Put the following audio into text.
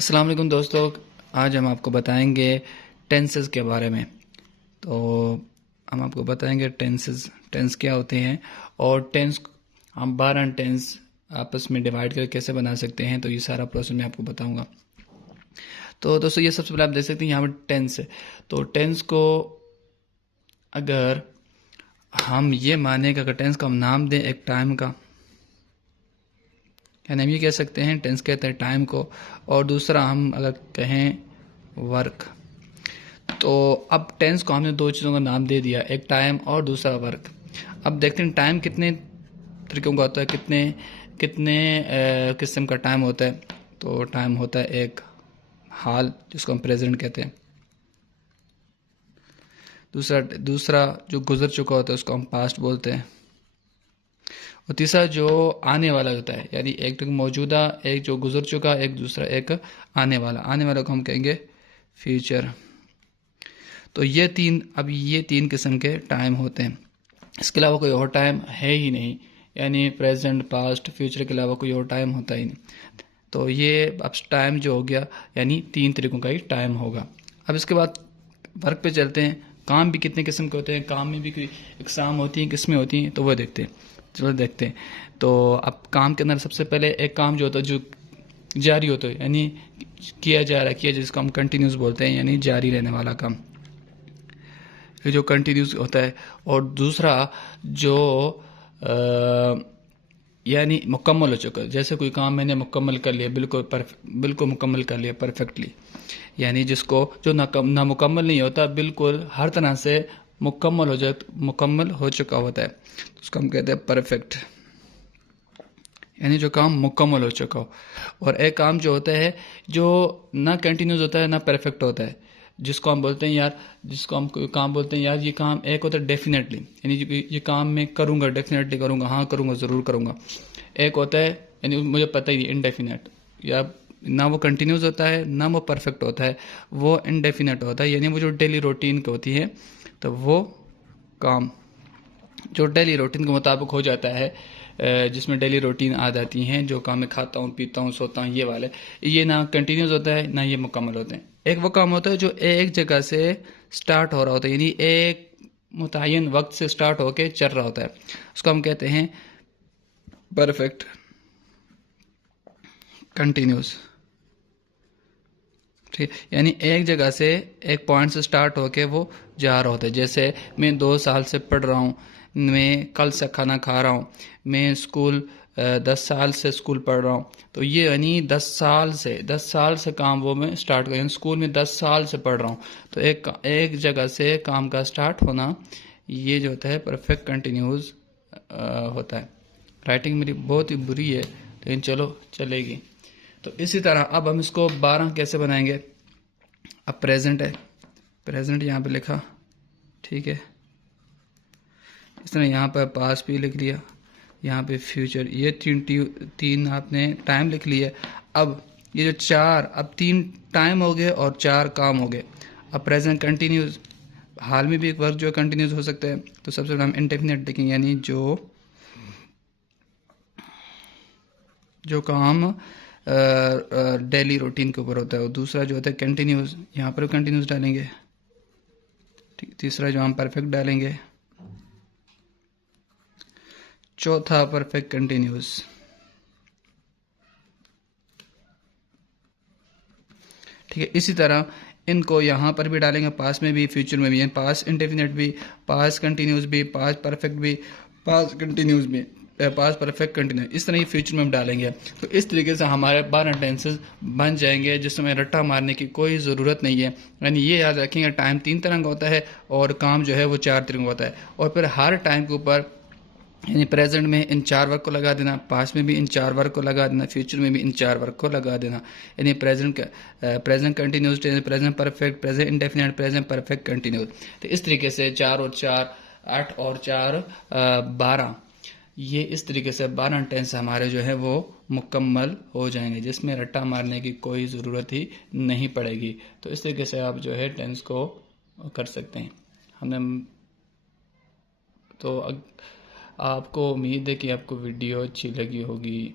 अस्सलाम वालेकुम दोस्तों। आज हम आपको बताएंगे टेंसेस के बारे में। तो हम आपको बताएंगे टेंस क्या होते हैं और टेंस हम 12 टेंस आपस में डिवाइड करके कैसे बना सकते हैं। तो ये सारा प्रोसेस मैं आपको बताऊंगा। तो दोस्तों ये सबसे पहले आप देख सकते हैं यहाँ पर टेंस है। तो टेंस को अगर हम ये माने कि अगर टेंस को हम नाम दें एक टाइम का, यानी हम ये कह सकते हैं टेंस कहते हैं टाइम को, और दूसरा हम अगर कहें वर्क। तो अब टेंस को हमने दो चीज़ों का नाम दे दिया, एक टाइम और दूसरा वर्क। अब देखते हैं टाइम कितने तरीकों का होता है, कितने कितने किस्म का टाइम होता है। तो टाइम होता है एक हाल, जिसको हम प्रेजेंट कहते हैं। दूसरा दूसरा जो गुजर चुका होता है उसको हम पास्ट बोलते हैं। और तीसरा जो आने वाला होता है, यानी एक तो मौजूदा, एक जो गुजर चुका, एक दूसरा एक आने वाला को हम कहेंगे फ्यूचर। तो ये तीन किस्म के टाइम होते हैं। इसके अलावा कोई और टाइम है ही नहीं, यानी प्रेजेंट, पास्ट, फ्यूचर के अलावा कोई और टाइम होता ही नहीं। तो ये अब टाइम जो हो गया, यानी तीन तरीकों का ही टाइम होगा। अब इसके बाद वर्क पे चलते हैं। काम भी कितने किस्म के होते हैं, काम में भी कोई इकसाम होती हैं, किस्में होती हैं, तो वो देखते हैं। चलो देखते हैं। तो अब काम के अंदर सबसे पहले एक काम जो होता है जो जारी होता है, यानी किया जा रहा है, जिसको हम कंटिन्यूस बोलते हैं, यानी जारी रहने वाला काम, ये जो कंटिन्यूस होता है। और दूसरा जो यानी मुकम्मल हो चुका है, जैसे कोई काम मैंने मुकम्मल कर लिया, बिल्कुल मुकम्मल कर लिया परफेक्टली, यानी जिसको जो ना मुकम्मल नहीं होता, बिल्कुल हर तरह से मुकम्मल हो चुका होता है, तो उसको हम कहते हैं परफेक्ट, यानी जो काम मुकम्मल हो चुका हो। और एक काम जो होता है जो ना कंटिन्यूस होता है ना परफेक्ट होता है, जिसको हम बोलते हैं यार, जिसको हम कोई काम बोलते हैं यार ये काम, एक होता है डेफिनेटली, यानी ये काम मैं करूँगा, डेफिनेटली करूँगा, हाँ करूँगा, ज़रूर करूँगा। एक होता है यानी मुझे पता ही नहीं, इनडेफिनेट, या ना वो कंटिन्यूस होता है ना वो परफेक्ट होता है, वो इनडेफिनेट होता है, यानी वो जो डेली रूटीन की होती है, तो वो काम जो डेली रूटीन के मुताबिक हो जाता है, जिसमें डेली रूटीन आ जाती हैं, जो काम मैं खाता हूँ, पीता हूँ, सोता हूँ, ये वाले, ये ना कंटिन्यूस होता है ना ये मुकम्मल होते हैं। एक वो काम होता है जो एक जगह से स्टार्ट हो रहा होता है, यानी एक मुतय्यन वक्त से स्टार्ट होकर चल रहा होता है, उसको हम कहते हैं परफेक्ट कंटिन्यूस। ठीक, यानी एक जगह से एक पॉइंट से स्टार्ट होके वो जा रहा होता है। जैसे मैं 2 साल से पढ़ रहा हूँ, मैं कल से खाना खा रहा हूँ, मैं स्कूल 10 साल से स्कूल पढ़ रहा हूँ, तो ये यानी 10 साल से काम वो मैं स्टार्ट कर, स्कूल में 10 साल से पढ़ रहा हूँ, तो एक जगह से काम का स्टार्ट होना, ये जो होता है परफेक्ट कंटिन्यूस होता है। राइटिंग मेरी बहुत ही बुरी है, लेकिन चलो चलेगी। तो इसी तरह अब हम इसको 12 कैसे बनाएंगे। अब प्रेजेंट है, प्रेजेंट यहाँ पे लिखा, ठीक है, इस तरह यहाँ पर पास भी लिख लिया, यहाँ पे फ्यूचर, ये तीन आपने टाइम लिख लिया। अब ये जो चार, अब 3 टाइम हो गए और 4 काम हो गए। अब प्रेजेंट कंटिन्यूस, हाल में भी एक वर्क जो है कंटिन्यूस हो सकता है, तो सबसे पहले हम इंडेफिनिट लिखेंगे, यानी जो काम डेली रूटीन के ऊपर होता है। और दूसरा जो होता है कंटिन्यूस, यहाँ पर कंटिन्यूस डालेंगे, ठीक। तीसरा जो हम परफेक्ट डालेंगे, चौथा परफेक्ट कंटिन्यूस, ठीक है। इसी तरह इनको यहाँ पर भी डालेंगे, पास में भी, फ्यूचर में भी, पास इंडेफिनिट भी, पास कंटिन्यूस भी, पास परफेक्ट भी, पास कंटिन्यूस भी, पास परफेक्ट कंटिन्यूस, इस तरह ही फ्यूचर में हम डालेंगे। तो इस तरीके से हमारे 12 टेंसेस बन जाएंगे, जिसमें रट्टा मारने की कोई ज़रूरत नहीं है। यानी ये याद रखेंगे टाइम 3 तरह का होता है और काम जो है वो 4 तरह का होता है। और फिर हर टाइम के ऊपर, यानी प्रेजेंट में इन 4 वर्क को लगा देना, पास्ट में भी इन 4 वर्क को लगा देना, फ्यूचर में भी इन 4 वर्क को लगा देना। यानी present continuous, present perfect, present indefinite, present perfect continuous. तो इस तरीके से 4 और 4 8 और 4 12, ये इस तरीके से 12 टेंस हमारे जो है वो मुकम्मल हो जाएंगे, जिसमें रट्टा मारने की कोई ज़रूरत ही नहीं पड़ेगी। तो इस तरीके से आप जो है टेंस को कर सकते हैं। हमें तो आपको उम्मीद है कि आपको वीडियो अच्छी लगी होगी।